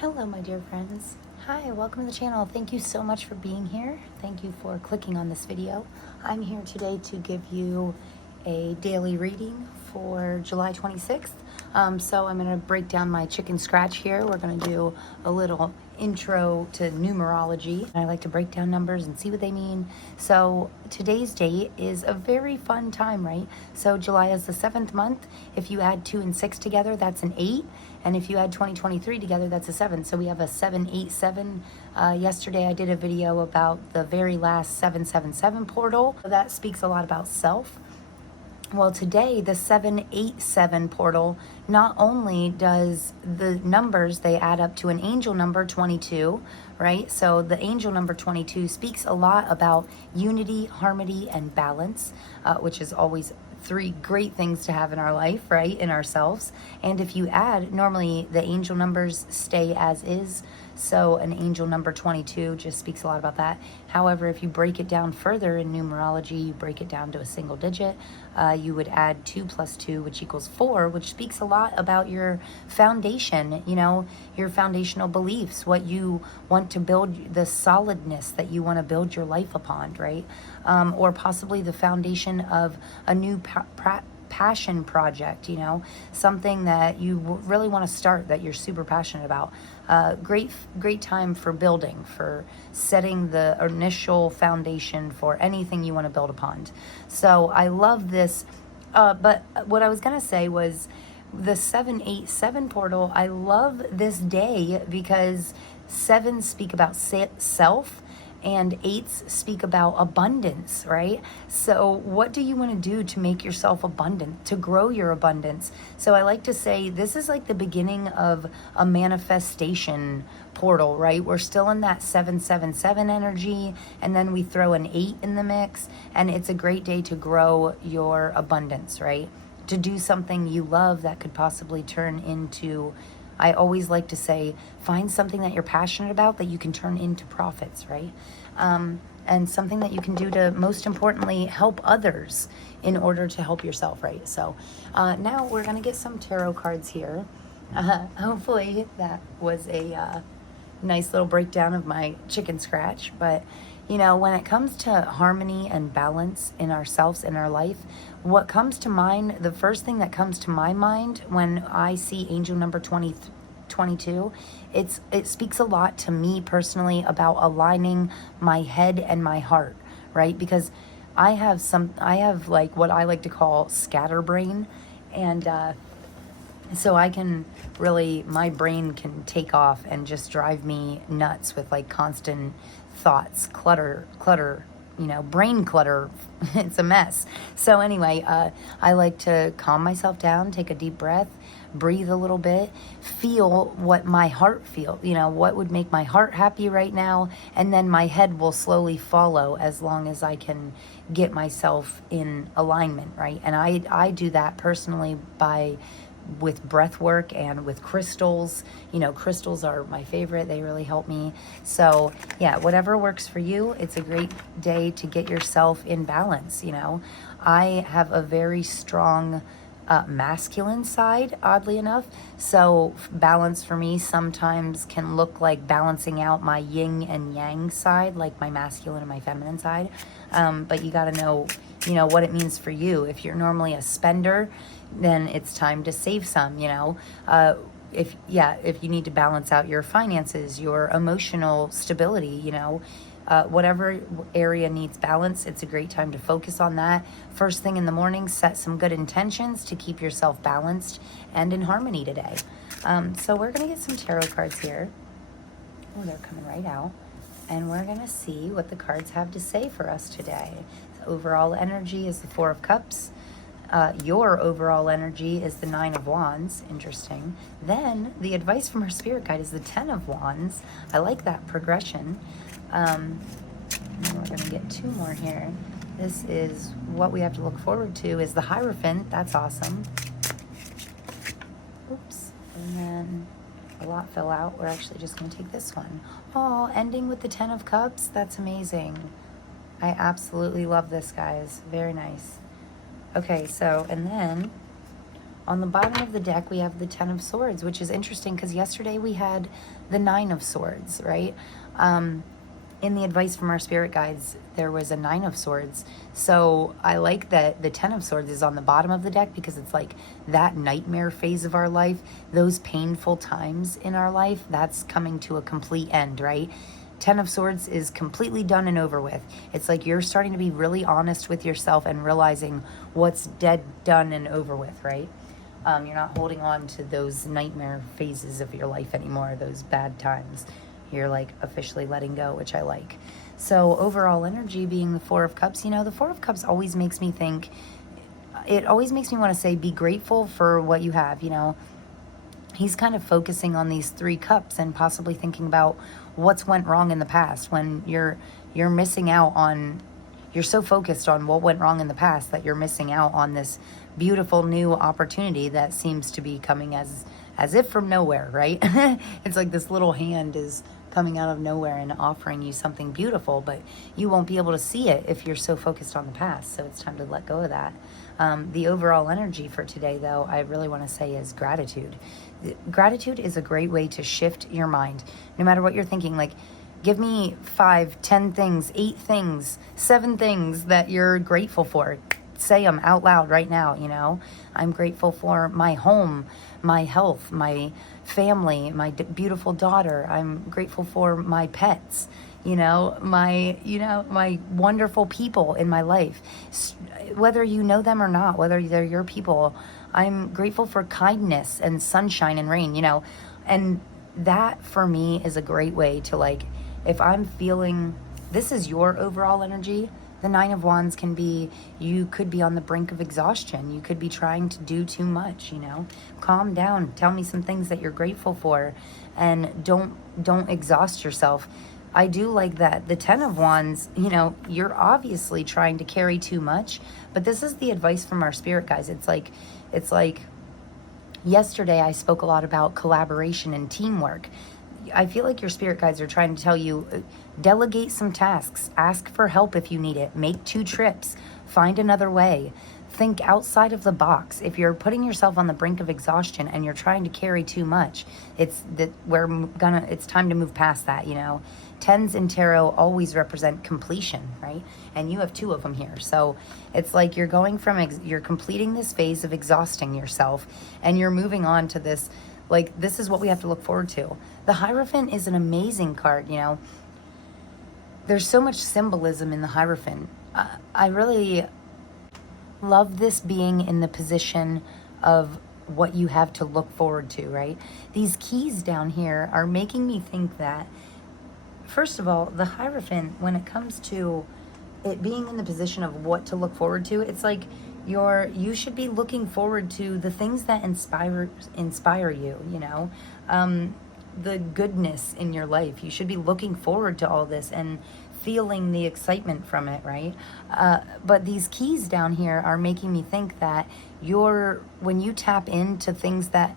Hello, my dear friends. Hi, welcome to the channel. Thank you so much for being here. Thank you for clicking on this video. I'm here today to give you a daily reading for July 26th. So I'm going to break down my chicken scratch here. We're going to do a little intro to numerology. I like to break down numbers and see what they mean. So today's date is a very fun time, right? So July is the 7th month. If you add 2 and 6 together, that's an 8. And if you add 2023 together, that's a 7. So we have a 787. Yesterday I did a video about the very last 777 portal. That speaks a lot about self. Well, today, the 787 portal, not only does the numbers, they add up to an angel number 22, right? So the angel number 22 speaks a lot about unity, harmony, and balance, which is always 3 great things to have in our life, right? In ourselves. And if you add, normally the angel numbers stay as is. So an angel number 22 just speaks a lot about that. However, if you break it down further in numerology, you break it down to a single digit, you would add 2 plus 2, which equals 4, which speaks a lot about your foundation, you know, your foundational beliefs, what you want to build, the solidness that you want to build your life upon, right? Or possibly the foundation of a new passion project, you know, something that you really want to start that you're super passionate about. Great time for building, for setting the initial foundation for anything you want to build upon. So I love this. But what I was going to say was the 787 portal. I love this day because 7s speak about self, and 8s speak about abundance, right? So what do you want to do to make yourself abundant, to grow your abundance? So I like to say this is like the beginning of a manifestation portal, right? We're still in that 777 energy, and then we throw an 8 in the mix, and it's a great day to grow your abundance, right? To do something you love that could possibly turn into, I always like to say, find something that you're passionate about that you can turn into profits, right? And something that you can do to, most importantly, help others in order to help yourself, right? So now we're going to get some tarot cards here. Hopefully that was a nice little breakdown of my chicken scratch. But, you know, when it comes to harmony and balance in ourselves, in our life, what comes to mind, the first thing that comes to my mind when I see angel number 22, it speaks a lot to me personally about aligning my head and my heart, right? Because I have like what I like to call scatterbrain, and so I can really, my brain can take off and just drive me nuts with like constant thoughts, clutter, you know, brain clutter. It's a mess. So anyway, I like to calm myself down, take a deep breath, breathe a little bit, feel what my heart feels, you know, what would make my heart happy right now, and then my head will slowly follow as long as I can get myself in alignment, right? And I do that personally with breath work and with crystals. You know, crystals are my favorite. They really help me. So yeah, whatever works for you, it's a great day to get yourself in balance. You know, I have a very strong masculine side, oddly enough. So balance for me sometimes can look like balancing out my yin and yang side, like my masculine and my feminine side. But you got to know, you know, what it means for you. If you're normally a spender, then it's time to save some, you know. If you need to balance out your finances, your emotional stability, you know, whatever area needs balance, it's a great time to focus on that. First thing in the morning, set some good intentions to keep yourself balanced and in harmony today. So we're going to get some tarot cards here. Oh, they're coming right out. And we're going to see what the cards have to say for us today. The overall energy is the 4 of Cups. Your overall energy is the 9 of Wands. Interesting. Then the advice from our spirit guide is the 10 of Wands. I like that progression. And we're going to get 2 more here. This is what we have to look forward to is the Hierophant. That's awesome. Oops. And then a lot fell out. We're actually just going to take this one. Oh, ending with the 10 of Cups. That's amazing. I absolutely love this, guys. Very nice. Okay, so, and then On the bottom of the deck, we have the Ten of Swords, which is interesting because yesterday we had the Nine of Swords, right? In the advice from our spirit guides, there was a Nine of Swords. So I like that the Ten of Swords is on the bottom of the deck because it's like that nightmare phase of our life, those painful times in our life, that's coming to a complete end, right? Ten of Swords is completely done and over with. It's like you're starting to be really honest with yourself and realizing what's dead, done, and over with, right? You're not holding on to those nightmare phases of your life anymore, those bad times. You're like officially letting go, which I like. So overall energy being the Four of Cups, you know, the Four of Cups always makes me think, it always makes me want to say, be grateful for what you have, you know. He's kind of focusing on these three cups and possibly thinking about what's went wrong in the past when you're missing out on, you're so focused on what went wrong in the past that you're missing out on this beautiful new opportunity that seems to be coming as if from nowhere, right? It's like this little hand is coming out of nowhere and offering you something beautiful, but you won't be able to see it if you're so focused on the past. So it's time to let go of that. The overall energy for today, though, I really want to say is gratitude. Gratitude is a great way to shift your mind. No matter what you're thinking, like, give me 5, 10 things, 8 things, 7 things that you're grateful for. Say them out loud right now, you know. I'm grateful for my home, my health, my family, my beautiful daughter. I'm grateful for my pets, my wonderful people in my life. Whether you know them or not, whether they're your people, I'm grateful for kindness and sunshine and rain, and that for me is a great way to, like, if I'm feeling, this is your overall energy. The Nine of Wands can be, you could be on the brink of exhaustion. You could be trying to do too much, Calm down. Tell me some things that you're grateful for, and don't exhaust yourself. I do like that. The Ten of Wands, you're obviously trying to carry too much, but this is the advice from our spirit guys. It's like yesterday I spoke a lot about collaboration and teamwork. I feel like your spirit guides are trying to tell you, delegate some tasks, ask for help if you need it, make 2 trips, find another way, think outside of the box. If you're putting yourself on the brink of exhaustion and you're trying to carry too much, it's time to move past that, Tens in tarot always represent completion, right? And you have 2 of them here. So it's like you're going from, you're completing this phase of exhausting yourself and you're moving on to this. Like, this is what we have to look forward to. The Hierophant is an amazing card, There's so much symbolism in the Hierophant. I really love this being in the position of what you have to look forward to, right? These keys down here are making me think that, first of all, the Hierophant, when it comes to it being in the position of what to look forward to, it's like you should be looking forward to the things that inspire you, the goodness in your life. You should be looking forward to all this and feeling the excitement from it, right? But these keys down here are making me think that when you tap into things that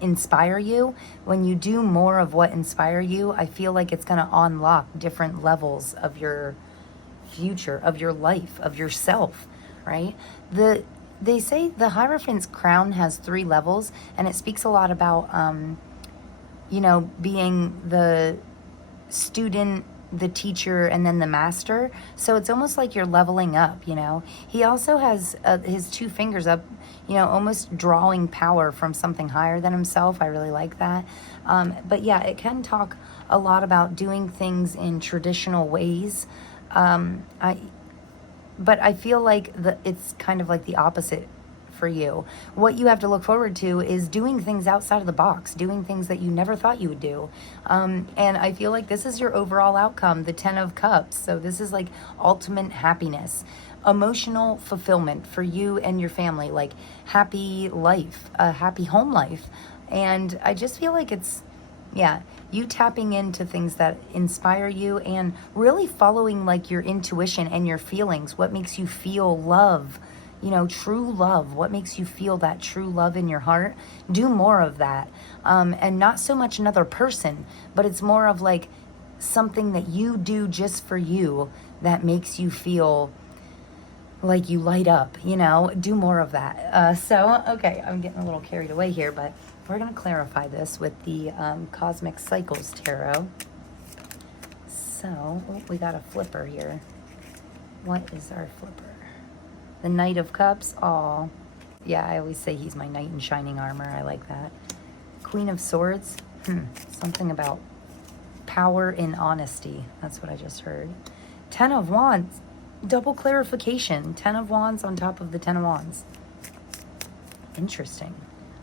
inspire you, when you do more of what inspire you, I feel like it's going to unlock different levels of your future, of your life, of yourself, right? They say the Hierophant's crown has 3 levels, and it speaks a lot about being the student, the teacher, and then the master. So it's almost like you're leveling up, He also has his 2 fingers up, almost drawing power from something higher than himself. I really like that. But yeah, it can talk a lot about doing things in traditional ways. But I feel like it's kind of like the opposite for you. What you have to look forward to is doing things outside of the box, doing things that you never thought you would do. And I feel like this is your overall outcome, the 10 of Cups. So this is like ultimate happiness, emotional fulfillment for you and your family, like happy life, a happy home life. And I just feel like it's, you tapping into things that inspire you and really following like your intuition and your feelings, what makes you feel love, true love, what makes you feel that true love in your heart. Do more of that. And not so much another person, but it's more of like something that you do just for you that makes you feel like you light up, you know, do more of that. So, okay, I'm getting a little carried away here, but we're going to clarify this with the Cosmic Cycles Tarot. So, oh, we got a flipper here. What is our flipper? The Knight of Cups. Oh, yeah, I always say he's my knight in shining armor. I like that. Queen of Swords. Something about power in honesty. That's what I just heard. Ten of Wands. Double clarification. 10 of Wands on top of the 10 of Wands. Interesting.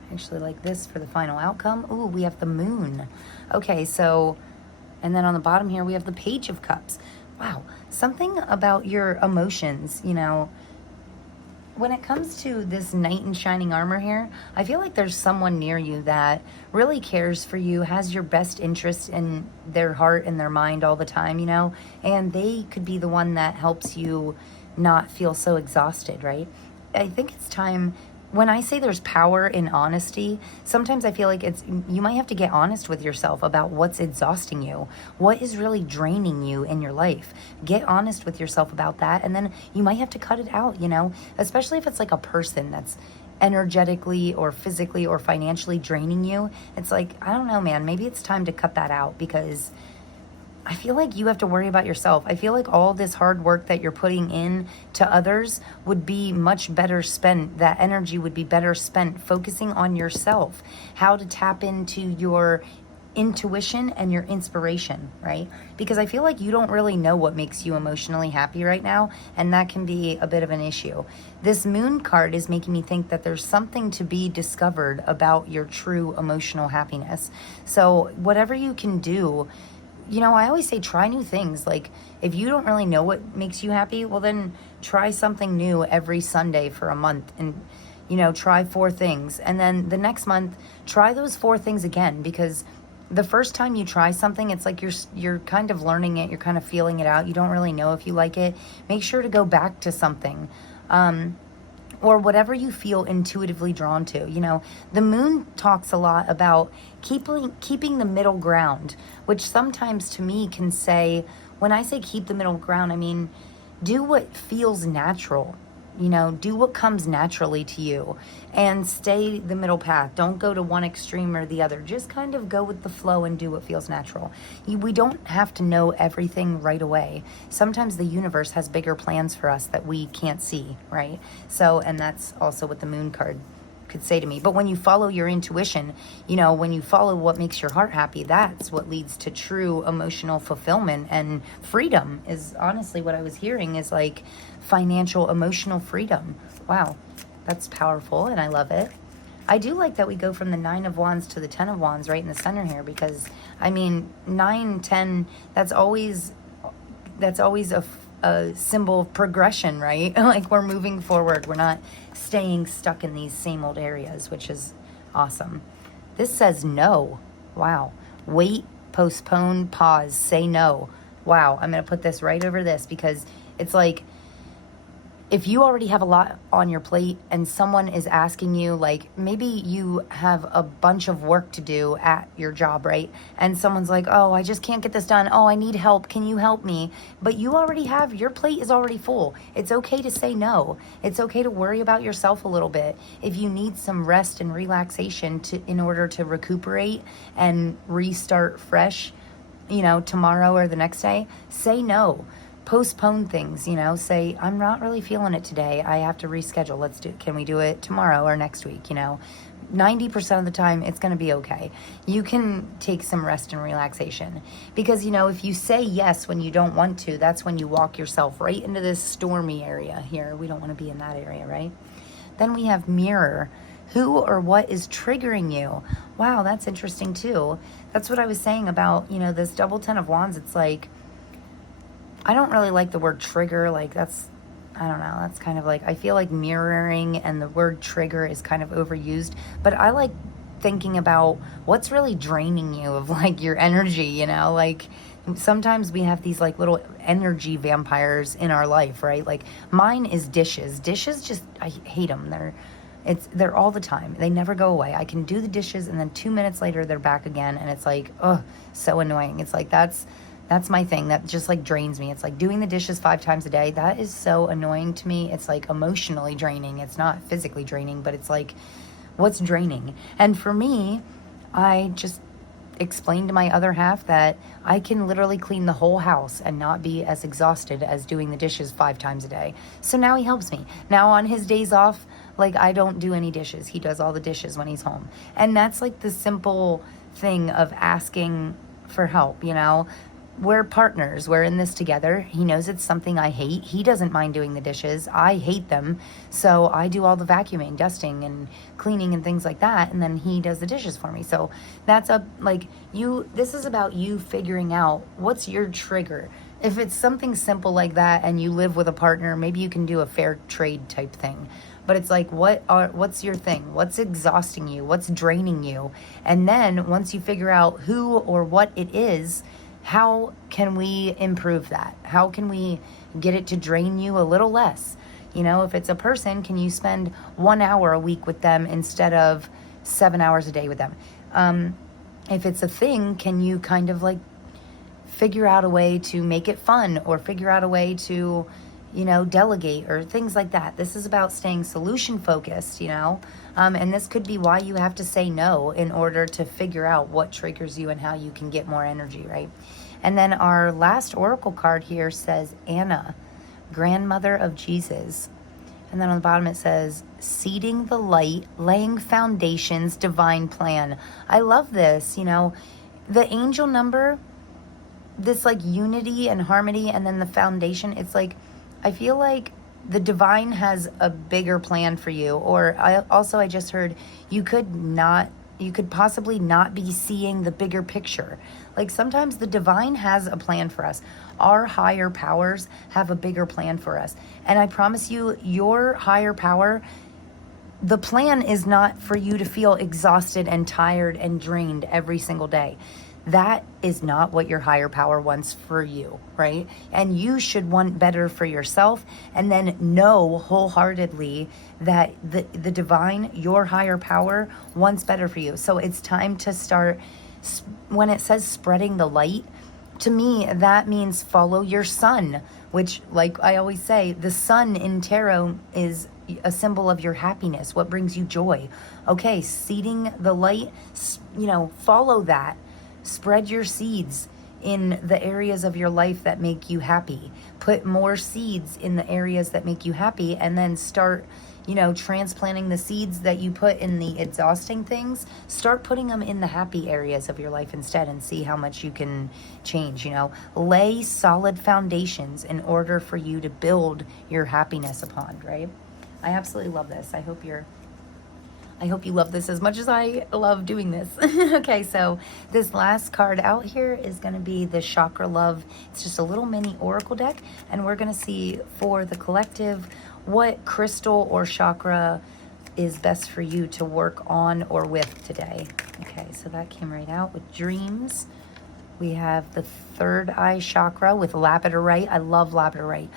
I actually like this for the final outcome. Ooh, we have the Moon. Okay, so, and then on the bottom here, we have the Page of Cups. Wow, something about your emotions, you know. When it comes to this knight in shining armor here, I feel like there's someone near you that really cares for you, has your best interest in their heart and their mind all the time, you know, and they could be the one that helps you not feel so exhausted, right? I think it's time. When I say there's power in honesty, sometimes I feel like you might have to get honest with yourself about what's exhausting you. What is really draining you in your life? Get honest with yourself about that, and then you might have to cut it out, you know, especially if it's like a person that's energetically or physically or financially draining you. It's like, I don't know, man, maybe it's time to cut that out, because I feel like you have to worry about yourself. I feel like all this hard work that you're putting in to others would be much better spent. That energy would be better spent focusing on yourself, how to tap into your intuition and your inspiration, right? Because I feel like you don't really know what makes you emotionally happy right now, and that can be a bit of an issue. This Moon card is making me think that there's something to be discovered about your true emotional happiness. So whatever you can do, you know, I always say try new things. Like, if you don't really know what makes you happy, well, then try something new every Sunday for a month, and, you know, try 4 things. And then the next month, try those 4 things again, because the first time you try something, it's like you're kind of learning it, you're kind of feeling it out. You don't really know if you like it. Make sure to go back to something. Or whatever you feel intuitively drawn to. You know, the Moon talks a lot about keeping the middle ground, which sometimes to me can say, when I say keep the middle ground, I mean, do what feels natural. You know, do what comes naturally to you and stay the middle path. Don't go to one extreme or the other. Just kind of go with the flow and do what feels natural. We don't have to know everything right away. Sometimes the universe has bigger plans for us that we can't see, right? So, and that's also what the Moon card could say to me. But when you follow your intuition, you know, when you follow what makes your heart happy, that's what leads to true emotional fulfillment and freedom. Is honestly what I was hearing, is like financial, emotional freedom. Wow, that's powerful, and I love it. I do like that we go from the 9 of Wands to the 10 of Wands right in the center here, because I mean, 9, 10, that's always a symbol of progression, right? Like, we're moving forward. We're not staying stuck in these same old areas, which is awesome. This says no. Wow. Wait, postpone, pause, say no. Wow. I'm going to put this right over this, because it's like, if you already have a lot on your plate and someone is asking you, like, maybe you have a bunch of work to do at your job, right? And someone's like, oh, I just can't get this done. Oh, I need help. Can you help me? But you already have, your plate is already full. It's okay to say no. It's okay to worry about yourself a little bit. If you need some rest and relaxation in order to recuperate and restart fresh, you know, tomorrow or the next day, say no. Postpone things, you know, say, I'm not really feeling it today. I have to reschedule. Can we do it tomorrow or next week? You know, 90% of the time it's going to be okay. You can take some rest and relaxation, because, you know, if you say yes when you don't want to, that's when you walk yourself right into this stormy area here. We don't want to be in that area, right? Then we have Mirror. Who or what is triggering you? Wow, that's interesting too. That's what I was saying about, you know, this double 10 of Wands. It's like, I don't really like the word trigger. Like, that's, I don't know, that's kind of like, I feel like mirroring and the word trigger is kind of overused, but I like thinking about what's really draining you of like your energy, you know, like sometimes we have these like little energy vampires in our life, right? Like, mine is dishes. Dishes just, I hate them. They're all the time. They never go away. I can do the dishes and then 2 minutes later they're back again, and it's like, oh, so annoying. It's like, that's That's my thing that just like drains me. It's like doing the dishes 5 times a day. That is so annoying to me. It's like emotionally draining. It's not physically draining, but it's like, what's draining? And for me, I just explained to my other half that I can literally clean the whole house and not be as exhausted as doing the dishes 5 times a day. So now he helps me. Now on his days off, like I don't do any dishes. He does all the dishes when he's home. And that's like the simple thing of asking for help, you know? We're partners. We're in this together. He knows it's something I hate. He doesn't mind doing the dishes. I hate them. So I do all the vacuuming, dusting, and cleaning and things like that. And then he does the dishes for me. So that's this is about you figuring out what's your trigger. If it's something simple like that and you live with a partner, maybe you can do a fair trade type thing. But it's like, what's your thing? What's exhausting you? What's draining you? And then once you figure out who or what it is, how can we improve that? How can we get it to drain you a little less? You know, if it's a person, can you spend 1 hour a week with them instead of 7 hours a day with them? If it's a thing, can you kind of like figure out a way to make it fun, or figure out a way to, you know, delegate or things like that? This is about staying solution focused, you know? And this could be why you have to say no in order to figure out what triggers you and how you can get more energy, right? And then our last oracle card here says Anna, grandmother of Jesus. And then on the bottom it says, seeding the light, laying foundations, divine plan. I love this, you know, the angel number, this like unity and harmony, and then the foundation. It's like, I feel like the divine has a bigger plan for you. Or I just heard you could possibly not be seeing the bigger picture. Like sometimes the divine has a plan for us. Our higher powers have a bigger plan for us. And I promise you, your higher power, the plan is not for you to feel exhausted and tired and drained every single day. That is not what your higher power wants for you, right? And you should want better for yourself, and then know wholeheartedly that the divine, your higher power, wants better for you. So it's time to start, when it says spreading the light, to me, that means follow your sun, which, like I always say, the sun in tarot is a symbol of your happiness, what brings you joy. Okay, seeding the light, you know, follow that. Spread your seeds in the areas of your life that make you happy. Put more seeds in the areas that make you happy, and then start, you know, transplanting the seeds that you put in the exhausting things. Start putting them in the happy areas of your life instead, and see how much you can change, you know. Lay solid foundations in order for you to build your happiness upon, right? I absolutely love this. I hope you love this as much as I love doing this. Okay, so this last card out here is going to be the Chakra Love. It's just a little mini oracle deck, and we're going to see for the collective what crystal or chakra is best for you to work on or with today. Okay, so that came right out with dreams. We have the third eye chakra with labradorite. I love labradorite.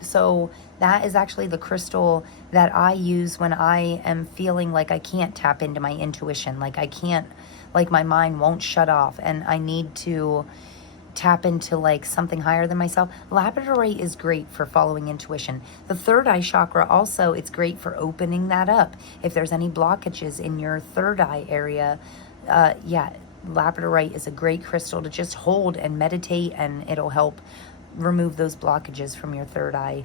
So that is actually the crystal that I use when I am feeling like I can't tap into my intuition, like I can't, like my mind won't shut off and I need to tap into like something higher than myself. Labradorite is great for following intuition. The third eye chakra also, it's great for opening that up. If there's any blockages in your third eye area, labradorite is a great crystal to just hold and meditate, and it'll help remove those blockages from your third eye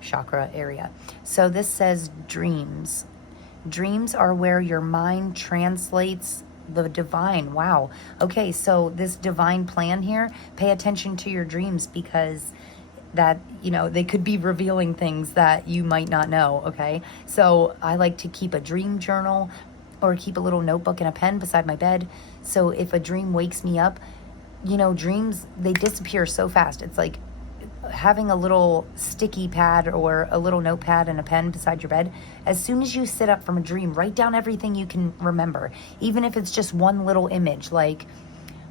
chakra area. So this says dreams. Dreams are where your mind translates the divine. Wow. Okay, so this divine plan here, pay attention to your dreams, because that, you know, they could be revealing things that you might not know. Okay, so I like to keep a dream journal or keep a little notebook and a pen beside my bed. So if a dream wakes me up, you know, dreams, they disappear so fast. It's like having a little sticky pad or a little notepad and a pen beside your bed. As soon as you sit up from a dream, write down everything you can remember, even if it's just one little image. Like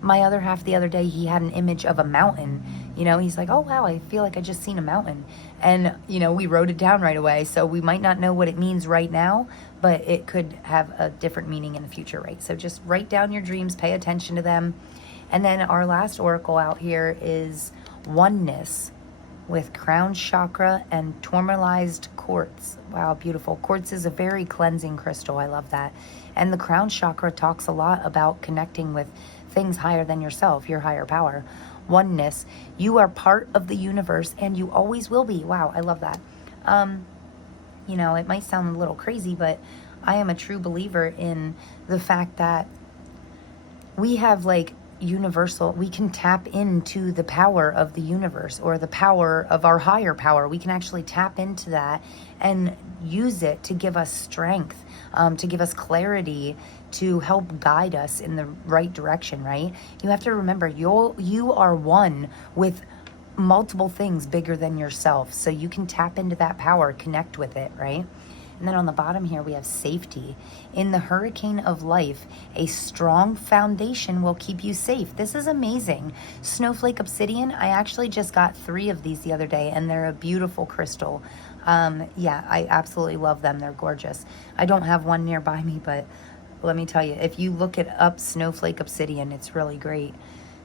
my other half the other day, he had an image of a mountain. You know, he's like, oh wow, I feel like I just seen a mountain. And, you know, we wrote it down right away. So we might not know what it means right now, but it could have a different meaning in the future, right? So just write down your dreams, pay attention to them. And then our last oracle out here is oneness with crown chakra and tourmalinized quartz. Wow, beautiful. Quartz is a very cleansing crystal. I love that. And the crown chakra talks a lot about connecting with things higher than yourself, your higher power. Oneness. You are part of the universe and you always will be. Wow, I love that. You know, it might sound a little crazy, but I am a true believer in the fact that we have like universal, we can tap into the power of the universe or the power of our higher power. We can actually tap into that and use it to give us strength, to give us clarity, to help guide us in the right direction, right? You have to remember, you are one with multiple things bigger than yourself. So you can tap into that power, connect with it, right? And then on the bottom here, we have safety. In the hurricane of life, a strong foundation will keep you safe. This is amazing. Snowflake obsidian, I actually just got 3 of these the other day, and they're a beautiful crystal. Yeah, I absolutely love them. They're gorgeous. I don't have one nearby me, but let me tell you, if you look it up, snowflake obsidian, it's really great.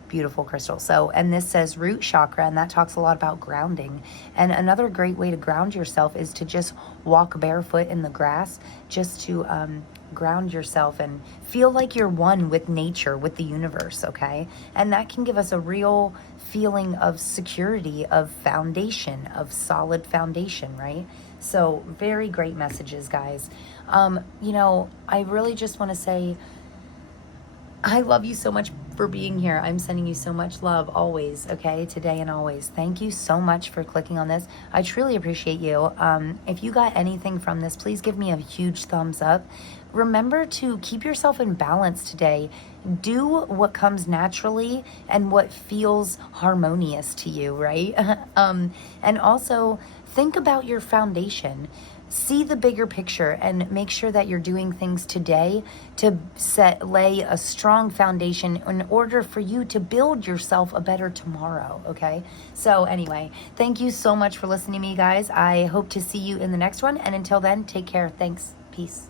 Beautiful crystal. So, and this says root chakra, and that talks a lot about grounding. And another great way to ground yourself is to just walk barefoot in the grass, just to ground yourself and feel like you're one with nature, with the universe, okay? And that can give us a real feeling of security, of foundation, of solid foundation, right? So very great messages, guys. You know, I really just want to say, I love you so much for being here. I'm sending you so much love always, okay? Today and always. Thank you so much for clicking on this. I truly appreciate you. If you got anything from this, please give me a huge thumbs up. Remember to keep yourself in balance today. Do what comes naturally and what feels harmonious to you, right? And also think about your foundation. See the bigger picture and make sure that you're doing things today to lay a strong foundation in order for you to build yourself a better tomorrow, okay? So anyway, thank you so much for listening to me, guys. I hope to see you in the next one. And until then, take care. Thanks. Peace.